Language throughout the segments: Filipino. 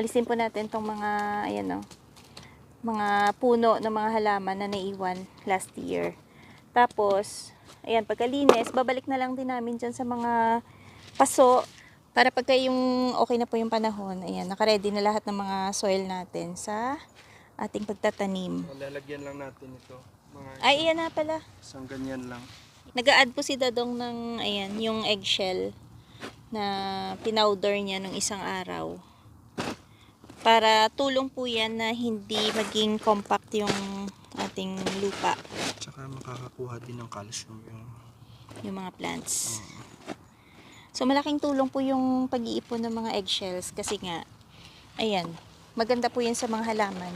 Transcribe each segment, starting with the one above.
alisin po natin tong mga, ayan o, mga puno ng mga halaman na naiwan last year. Tapos, ayan, pagkalinis, babalik na lang din namin dyan sa mga paso para pagka yung okay na po yung panahon, ayan, nakaready na lahat ng mga soil natin sa ating pagtatanim. Lalagyan lang natin ito. Ay, iyan na pala. Isang ganyan lang. Nag-a-add po si Dadong ng, ayan, yung eggshell na pinowder niya nung isang araw. Para tulong po yan na hindi maging compact yung ating lupa. Tsaka makakakuha din ng calcium Yung mga plants. So malaking tulong po yung pag-iipon ng mga eggshells kasi nga, ayan, maganda po yan sa mga halaman.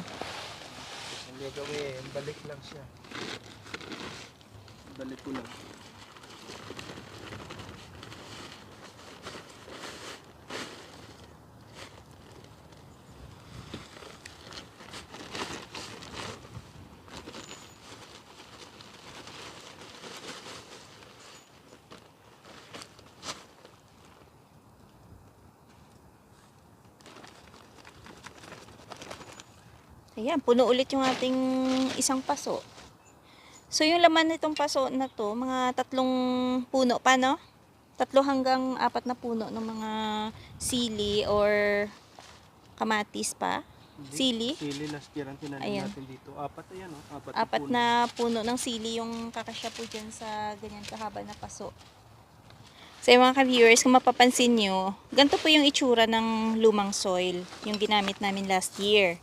Ang gagawin, balik lang siya. Balik ko lang. Ayan, puno ulit yung ating isang paso. So yung laman nitong paso na to, mga 3 puno pa, no? 3 hanggang 4 na puno ng mga sili or kamatis pa. Sili. Sili last year ang tinanim Ayan. natin dito. 4 ayan o. 4 na puno ng sili yung kakasya po dyan sa ganyan kahaba na paso. So yung mga ka-viewers, kung mapapansin nyo, ganito po yung itsura ng lumang soil, yung ginamit namin last year.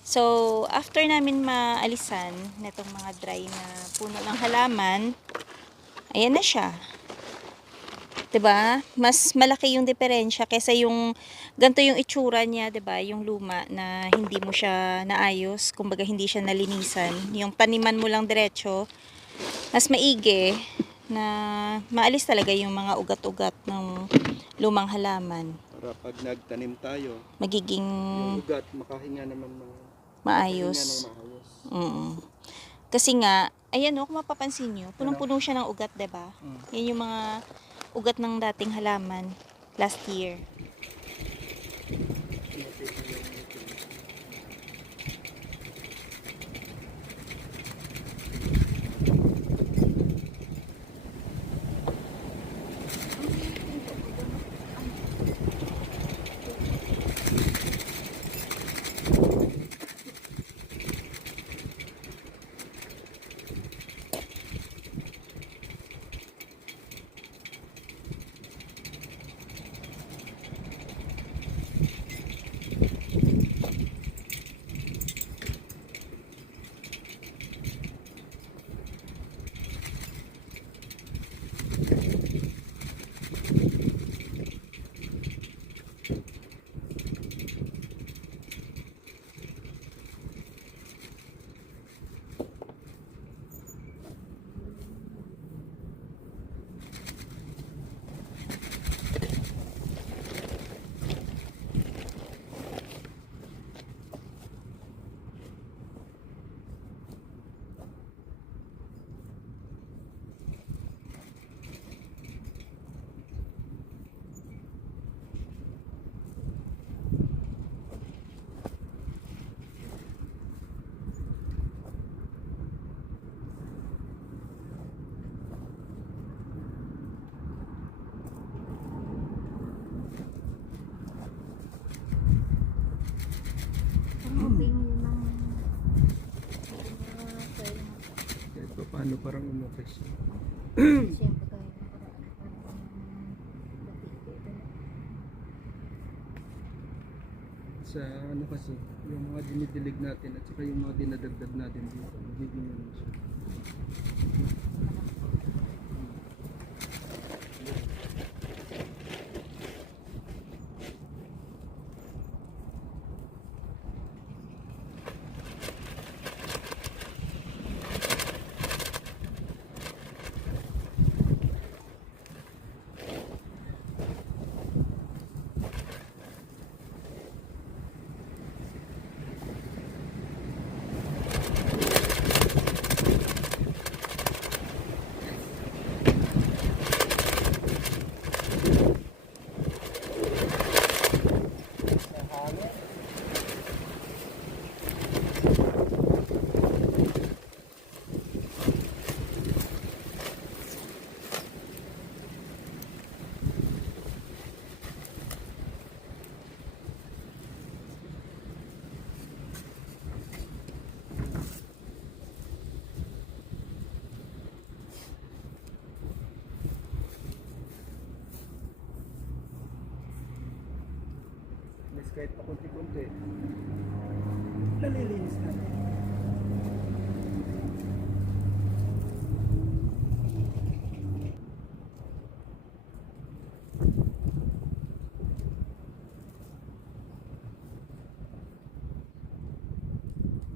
So, after namin maalisan netong mga dry na puno ng halaman, ayan na siya. 'Di ba? Mas malaki yung diferensya kaysa yung ganito yung itsura niya, 'di ba? Yung luma na hindi mo siya naayos, kumbaga hindi siya nalinisan. Yung taniman mo lang diretso, mas maigi na maalis talaga yung mga ugat-ugat ng lumang halaman. Para pag nagtanim tayo, Magiging yung ugat makahinga naman ng maayos. Kasi nga, ayan o, kung mapapansin nyo, punong-puno siya ng ugat, diba? Yan yung mga ugat ng dating halaman last year. kahit pa paano parang umukay siya. Sa ano kasi, yung mga dinidilig natin at saka yung mga dinadagdag natin dito, magiging ano siya. kahit pa konti-konti. Nalilinis na.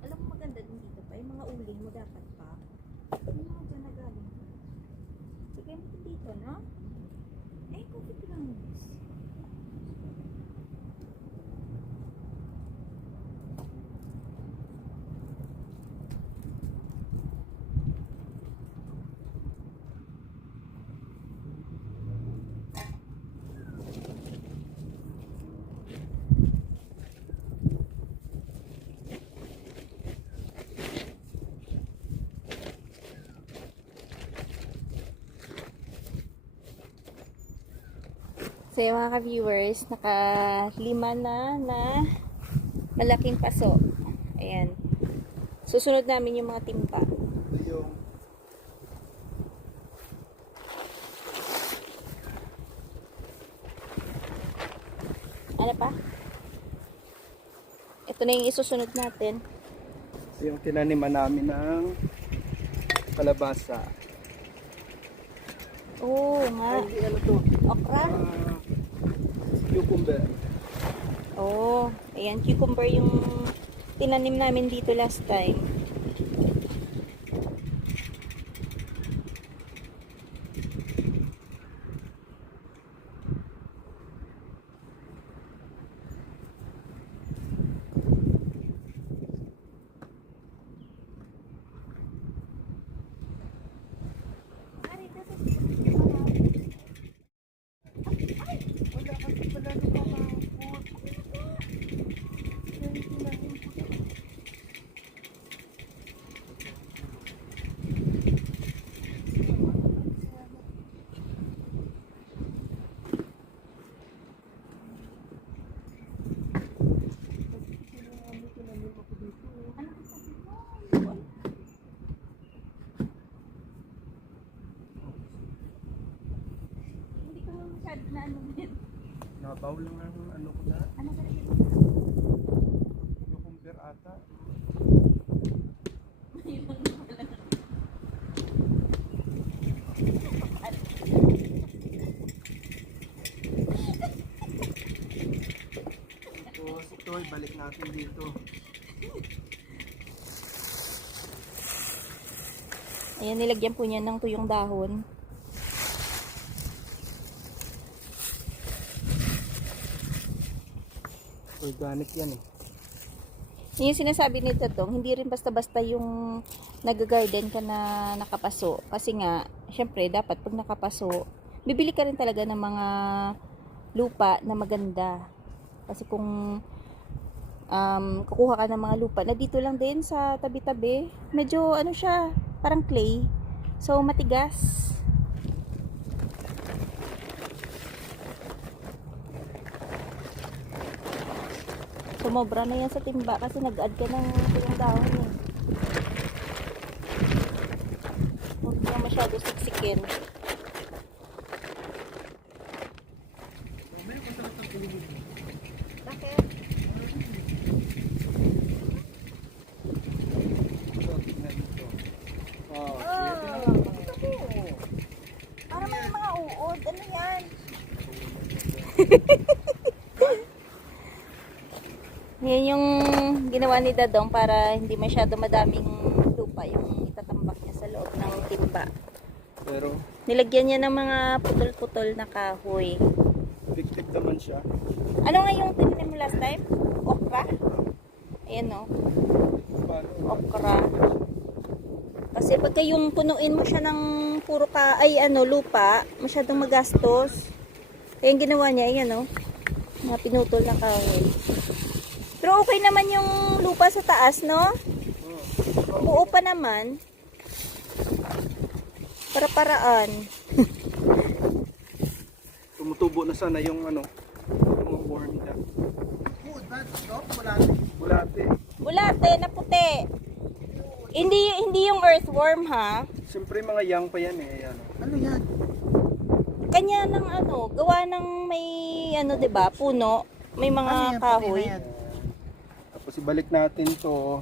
Alam mo maganda din dito pa, yung mga uling mo dapat pa. Yung mga dyan na galing. Sige mo dito, no? Eh, coffee grounds. So yung mga ka-viewers, naka-5 na malaking paso. Ayan. Susunod namin yung mga timba. Ito yung Ano pa? Ito na yung isusunod natin. tinaniman namin ng kalabasa. Oo nga. Ay, ano to? Okra? Cucumber. Oo. Ayan, cucumber yung tinanim namin dito last time. Wala kasi pala lumamangkot. Hindi ko masyad na ano din. Nabaw lang ang ano ko na. Ano ka rin? Cucumber ata. Tapos ito, ibalik natin dito. Ayan, nilagyan po niya ng tuyong dahon. Organic yan eh. Yun yung sinasabi ni Tatong, hindi rin basta-basta yung nag-garden ka na nakapaso. Kasi nga, syempre, dapat pag nakapaso, bibili ka rin talaga ng mga lupa na maganda. Kasi kung kukuha ka ng mga lupa na dito lang din sa tabi-tabi, medyo ano siya, parang clay. So, matigas. Sumobra na yan sa timba kasi nag-add ka ng tuyong dahon eh. Huwag mo masyado siksikin. Bakit? Ito, tingnan dito. Oh, Para may mga uod. Ano yan? Yan yung ginawa ni Dadong para hindi masyado madaming lupa yung itatambak niya sa loob ng timba. Pero, Nilagyan niya ng mga putol-putol na kahoy. big-tig naman siya. Ano nga yung tinanim mo last time? Okra? Ayan o. Paano? Okra. Kasi pagka yung punuin mo siya ng puro lupa, masyadong magastos. Kaya yung ginawa niya, ayan o. Mga pinutol na kahoy. Pero okay naman yung lupa sa taas, no? Buo pa naman. Para-paraan. Tumutubo na sana yung ano, yung worm nila. Bulate. Bulate. Bulate na puti. Hindi yung earthworm, ha? Siyempre mga young pa yan eh. Ano, ano yan? Kanya ng gawa ng may 'di ba, puno. may mga kahoy. Tapos ibalik natin to.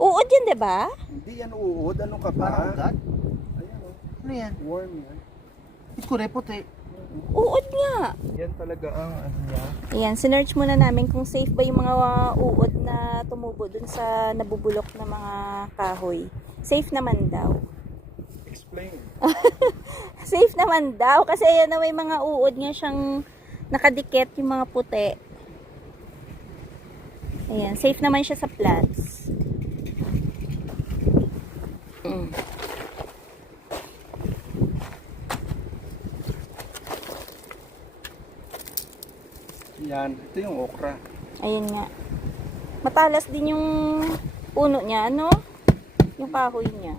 Uod yun, di ba? Hindi yan uod. Ano ka ba? Ayan o. Ano yan? Worm yan. Ikure puti. Uod nga. Yan talaga ang ano niya. Ayan, sinearch muna namin kung safe ba yung mga uod na tumubo dun sa nabubulok na mga kahoy. Safe naman daw. Explain. Safe naman daw kasi ayan na may mga uod nga siyang nakadikit yung mga puti. Ayan, safe naman siya sa plants. Mm. Yan. Ito yung okra. Ayan nga. Matalas din yung puno niya, ano? Yung kahoy niya.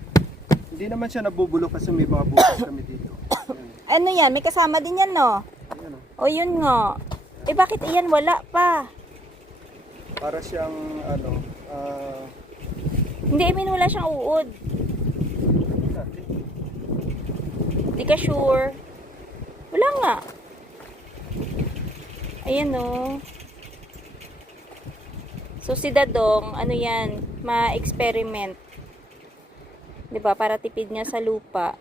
Hindi naman siya nabubulok kasi may mga butas kami dito. Yan. Ano yan? May kasama din yan, no? Ayan o. O yun nga. Eh bakit iyan wala pa? Para siyang ano. Hindi, I mean wala siyang uod. Natin. Di ka sure. Wala nga. Ayan o. So si Dadong, ano yan, ma-experiment. 'Di ba? Para tipid niya sa lupa.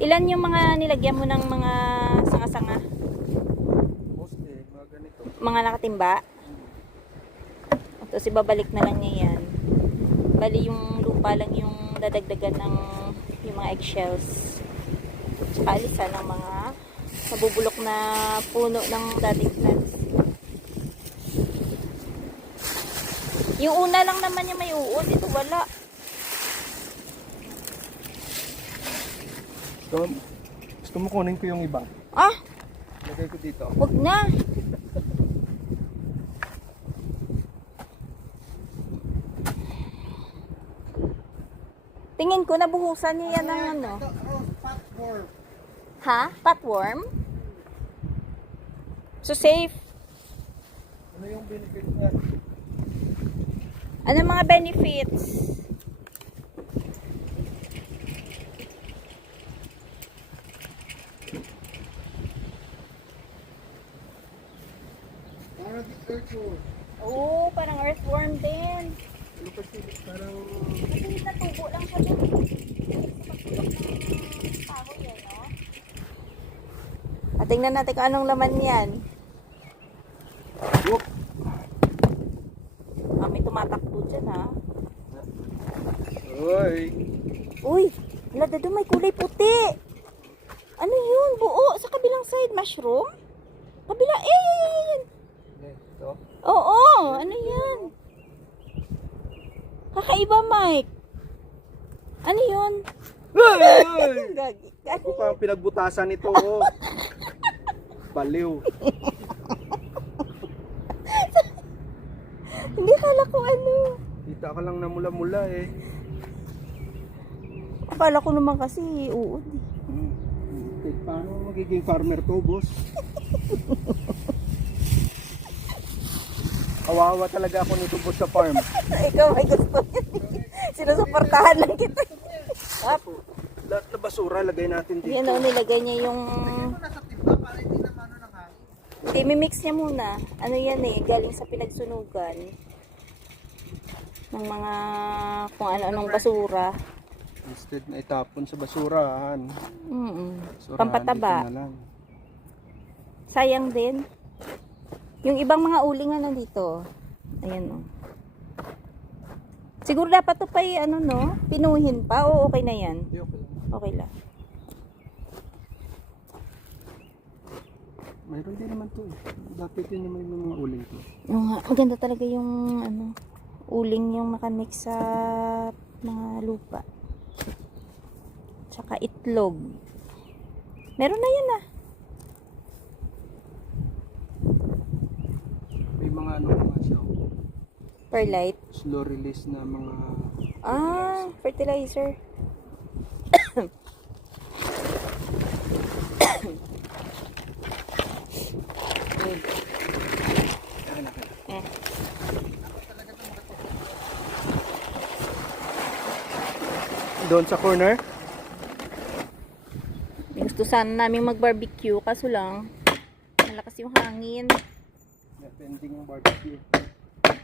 Ilan yung mga nilagyan mo ng mga sanga-sanga? Mostly, mga ganito. Mga nakatimba? Tapos ibabalik na lang niya yan. Bali yung lupa lang yung dadagdagan ng yung mga eggshells. Tsaka alisan ng mga nabubulok na puno ng dating plants. Yung una lang naman yung may uod. Ito wala. Gusto mo kunin ko yung iba? Ah! Lagay ko dito. Wag na. Tingin ko nabuhusan niya yan ng ano. Fatworm. Ha? Patworm? So safe. Ano yung benefit niya? Ano mga benefits? Para di earthworm. Oo, parang earthworm din. Ano kasi parang Maliit na tubo lang siya din. Sa pagtulog ng kahoy, no? At tingnan natin kung anong laman yan. whoop. Ah, may tumatakbo dyan, ha? Oy. Uy, wala doon may kulay puti. Ano yun? Buo. Sa kabilang side, mushroom? Kabila, yan. Ito. Oo, ano yan? Kakaiba, Mike. Ano yun? Ay! Gagi. Ako pa ang pinagbutasan nito. Oh. Baliw. Hindi kala ko ano. Kita ka lang na mula-mula eh. Akala ko naman kasi uod. Paano magiging farmer to, boss? Kawawa talaga ako nito, boss, sa farm. Ikaw may gusto niya. Sinusuportahan lang kita. Lahat na basura lagay natin dito. Yan o, nilagay niya yung... Nasa timba para hindi na mano ng hangin. Hindi, mimix niya muna. Ano yan eh, galing sa pinagsunugan. Ng mga kung ano-anong basura. Instead na itapon sa basurahan. Basurahan Pampataba. dito na lang. Sayang din. Yung ibang mga uli nga nandito. Ayan o. Siguro dapat to pa ano no? Pinuhin pa o okay na yan? Hindi, okay lang. Okay lang. Mayroon din naman to eh. Dapat yun naman yung mga uling to. Oo nga, maganda talaga yung ano, uling yung nakamix sa mga lupa. Tsaka itlog. Meron na yan ah. May mga ano mga siya. Perlite. Slow release na mga Ah, fertilizer. Eh. doon sa corner. Gusto sana namin mag-barbecue kaso lang malakas yung hangin. pending yung barbecue.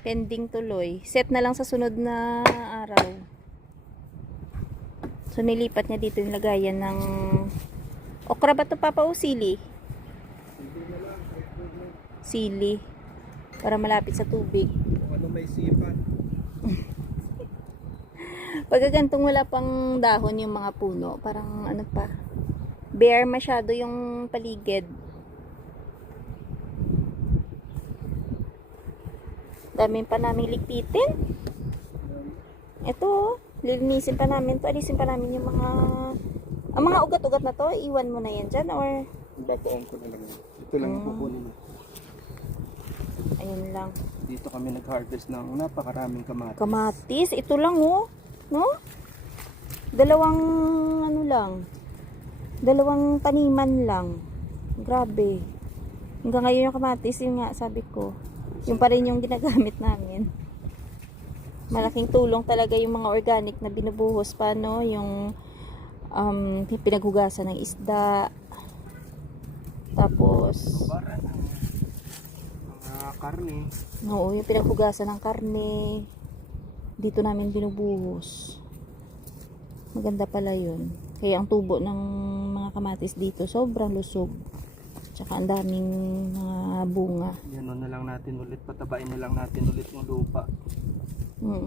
Pending tuloy. Set na lang sa sunod na araw. So, nilipat niya dito yung lagayan ng okra ba ito, Papa, o sili? Sili. Para malapit sa tubig. Kung ano may sipa. Pag gantong wala pang dahon yung mga puno, parang ano pa, bare masyado yung paligid. Dami pa naming ligpitin. Ito, lilinisin pa namin to. Alisin pa namin yung mga ang mga ugat-ugat na to. Iwan mo na yan dyan or Babaon ko na lang. Ito lang yung kukunin. ayun lang. Dito kami nag-harvest ng napakaraming kamatis. Kamatis, ito lang oh. No? Dalawang ano lang. Dalawang taniman lang. Grabe. Hanggang ngayon yung kamatis, yung nga sabi ko. Yung pa rin yung ginagamit namin. Malaking tulong talaga yung mga organic na binubuhos pa, no? Yung pinaghugasan ng isda. Tapos, Mga karne. oo, yung pinaghugasan ng karne. Dito namin binubuhos. Maganda pala yun. Kaya ang tubo ng mga kamatis dito, sobrang lusog. Tsaka ang daming mga bunga. Yan na lang natin ulit. Patabain na lang natin ulit yung lupa. Mm.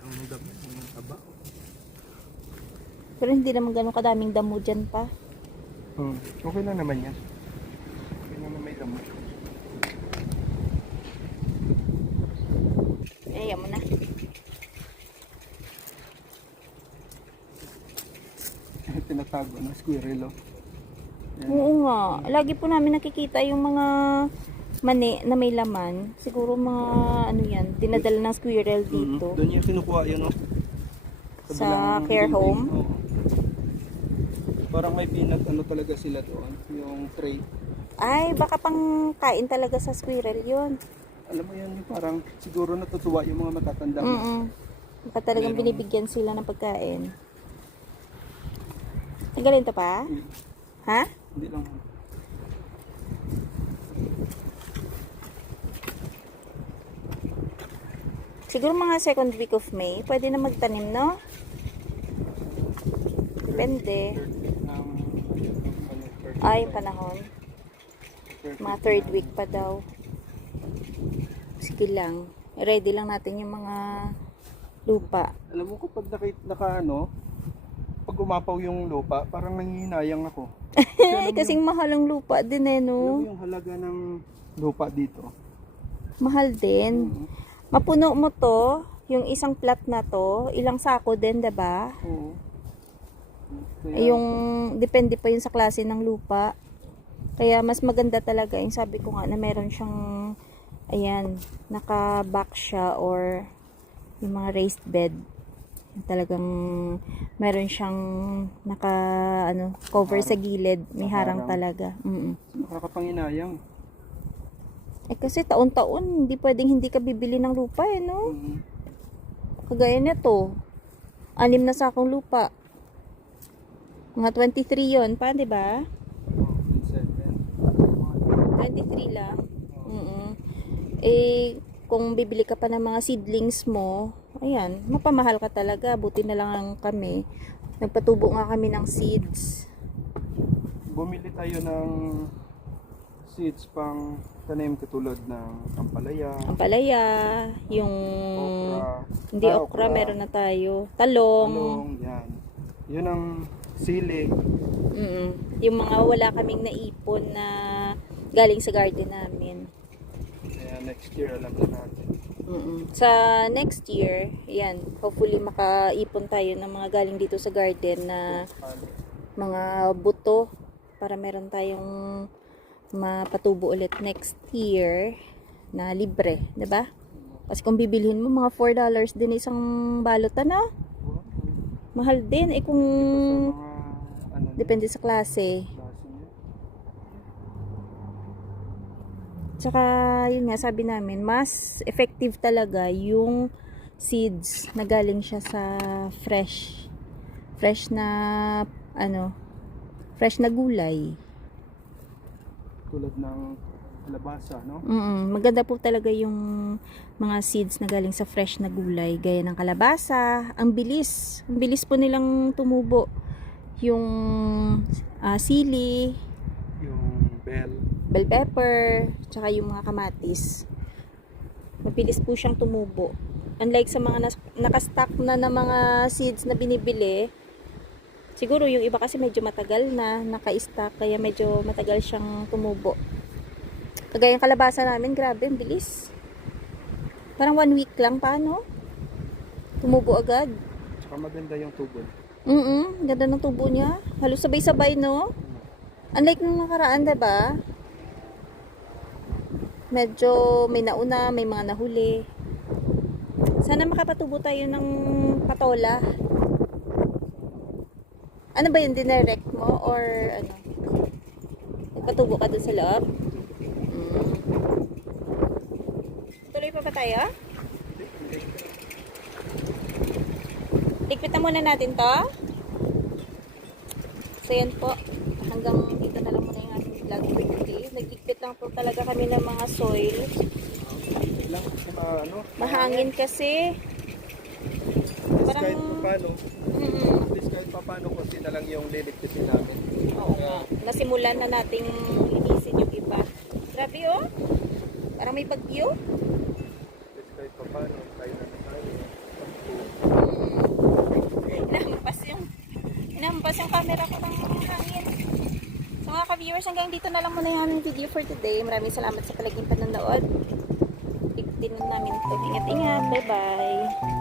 Ang dami, ang taba. Pero hindi naman ganun kadaming damo dyan pa. Okay lang naman yan. Okay lang na may damo. Ayan mo na. Tinatago ng squirrel, oh. Yan. Oo nga. Lagi po namin nakikita yung mga mani na may laman. Siguro mga ano yan, dinadala ng squirrel dito. Doon yung kinukuha yun, oh. Sa Kabilang care building, home? oo. Parang may peanut ano talaga sila doon. Yung tray. Ay, baka pang kain talaga sa squirrel yun. Alam mo yan, yung parang siguro natutuwa yung mga matatanda. Baka talagang Merong- binibigyan sila ng pagkain. Tagalin to pa? Hindi, Ha? hindi lang. Siguro mga second week of May, pwede na magtanim, no? Depende. Ay, yung panahon. Mga third week pa daw. Sige lang. Ready lang natin yung mga lupa. Alam mo kapag pag umapaw yung lupa, parang nangihinayang ako. Kasing mahal ang lupa din eh, Alam no? mo yung halaga ng lupa dito. Mahal din. Mapuno mo to, yung isang plat na to, ilang sako din, 'di ba? Oo. Yung depende pa yun sa klase ng lupa. Kaya mas maganda talaga yung sabi ko nga na meron siyang ayan, naka-back siya or yung mga raised bed. Talagang meron siyang naka cover sa gilid, may harang talaga. Nakakapanginayang. Eh kasi taon-taon hindi pwedeng hindi ka bibili ng lupa eh, no? Kagaya nito. 6 na sakong lupa. Mga 23 yon pa, di ba? 23 lang. Eh, kung bibili ka pa ng mga seedlings mo, ayan, mapamahal ka talaga. Buti na lang kami. Nagpatubo nga kami ng seeds. Bumili tayo ng seeds pang tanim katulad ng ampalaya, Ampalaya, yung okra, hindi okra, meron na tayo. Talong. talong, yan. Yun ang sili. Yung mga wala kaming naipon na galing sa garden namin. Kaya next year alam na natin. Sa next year, yan, hopefully makaipon tayo ng mga galing dito sa garden na mga buto para meron tayong mapatubo ulit next year na libre, 'di ba? Kasi kung bibilhin mo mga $4 din isang balot na. Mahal din kung depende sa klase. Tsaka yun nga sabi namin, mas effective talaga yung seeds na galing siya sa fresh fresh na ano, fresh na gulay. Tulad ng kalabasa, no? Maganda po talaga yung mga seeds na galing sa fresh na gulay, gaya ng kalabasa. Ang bilis po nilang tumubo. Yung sili, Yung bell pepper, tsaka yung mga kamatis. Mabilis po siyang tumubo. Unlike sa mga nakastock na mga seeds na binibili, siguro yung iba kasi medyo matagal na naka-stock, kaya medyo matagal siyang tumubo. Kagaya yung kalabasa namin, grabe, ang bilis. Parang 1 week lang pa, no? Tumubo agad. Tsaka maganda yung tubo. Ganda ng tubo niya. Halos sabay-sabay, no? Unlike nung nakaraan, diba? Medyo may nauna, may mga nahuli. Sana makapatubo tayo ng patola. Ano ba yun? Dinirect mo? Or ano? Nagpatubo ka dun sa loob? Tuloy pa ba tayo? Ligpitan muna natin to. So yan po. Hanggang dito na lang muna yung ating vlog for today. Nagligpit lang po talaga kami ng mga soil. Lang kasi Mahangin kasi. kahit Parang, paano, at least kahit paano konti na lang yung liligpitin namin. oo nga. Nasimulan na nating linisin yung iba. Grabe oh. Parang may bagyo. At least kahit paano, tayo na tayo. Inampas yung camera ko ng hangin. So mga ka-viewers, hanggang dito na lang muna yung aming video for today. Maraming salamat sa palaging panonood. Tignan namin ito. Ingat-ingat. Bye-bye.